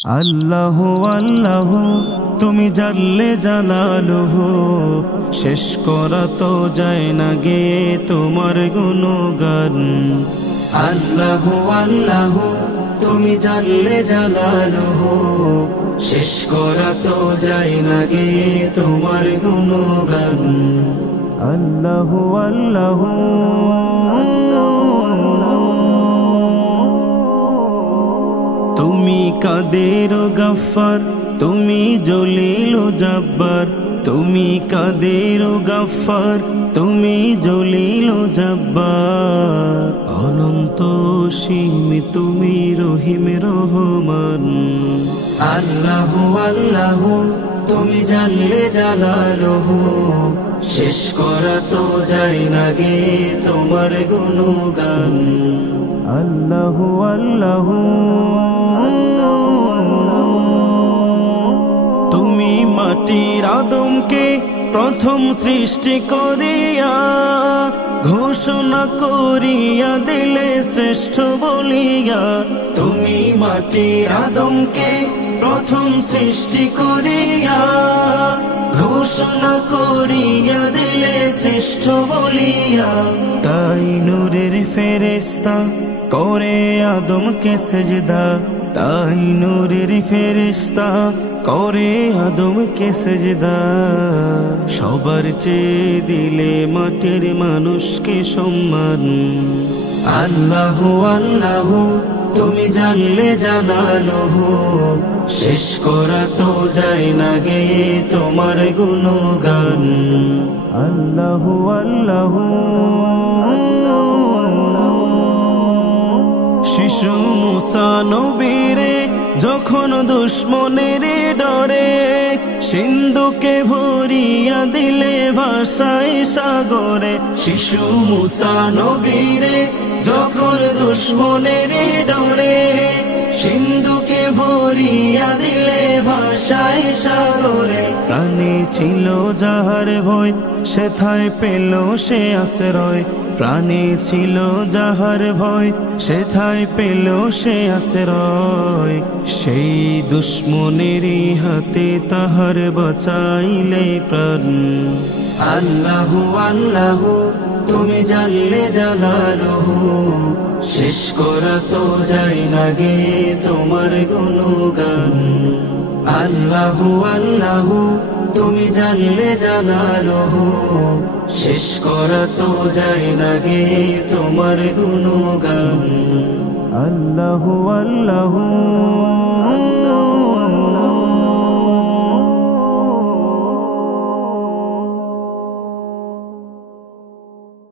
আল্লাহু আল্লাহু তুমি জাল্লে জালালুহু, শেষ করা তো যায় না গে তোমার গুণগান। আল্লাহু আল্লাহু তুমি জাল্লে জালালুহু, শেষ করা তো যায় না গে তোমার গুণগান। আল্লাহু আল্লাহু তুমি কাদের গফফার, তুমি জলিল ও জব্বার। তুমি কাদের গফফার, তুমি জলিল ও জব্বার। অনন্ত অসীম তুমি রহিম রহমান। আল্লাহু আল্লাহু তুমি জাল্লে জালালুহু, শেষ করা তো যায় না গে তোমার গুণগান। আল্লাহু আল্লাহু তুমি মাটির আদমকে প্রথম সৃষ্টি করিয়া ঘোষণা করিয়া দিলে শ্রেষ্ঠ বলিয়া। তুমি মাটির আদমকে প্রথম সৃষ্টি করিয়া ঘোষণা করিয়া দিলে শ্রেষ্ঠ বলিয়া। তাই নূরের ফেরেশতা করে আদমকে সেজদা। তাই নূরের ফেরেশতা করে আদমকে সেজদা। সবার চেয়ে দিলে মাটির মানুষকে সম্মান। আল্লাহু আল্লাহু তুমি জাল্লে জালালুহু, শেষ করা তো যায় না গে তোমার গুণগান। আল্লাহু আল্লাহু শিশু মুসা নবীরে যখন দুশ্মনের ডরে সিন্ধুকে ভরিয়া দিলে ভাষায় সাগরে। শিশু মুসা নবীরে যখন দুশ্মনের ডরে সিন্ধুকে ভরিয়া দিলে ভাষায় সাগরে। প্রাণে ছিল যাহার ভয়, সেথায় পেল সে আশ্রয়। প্রাণে ছিল যাহার ভয়, সেথায় পেল সে আশ্রয়। সেই দুশ্মনেরই হাতে তাহার বাঁচাইলে প্রাণ। আল্লাহু আল্লাহু তুমি জাল্লে জালালুহু, শেষ করা তো যায় না গে তোমার গুণগান। আল্লাহু আল্লাহু তুমি জাল্লে জালালুহু, শেষ করা তো যায় না গে তোমার গুণগান। আল্লাহু আল্লাহু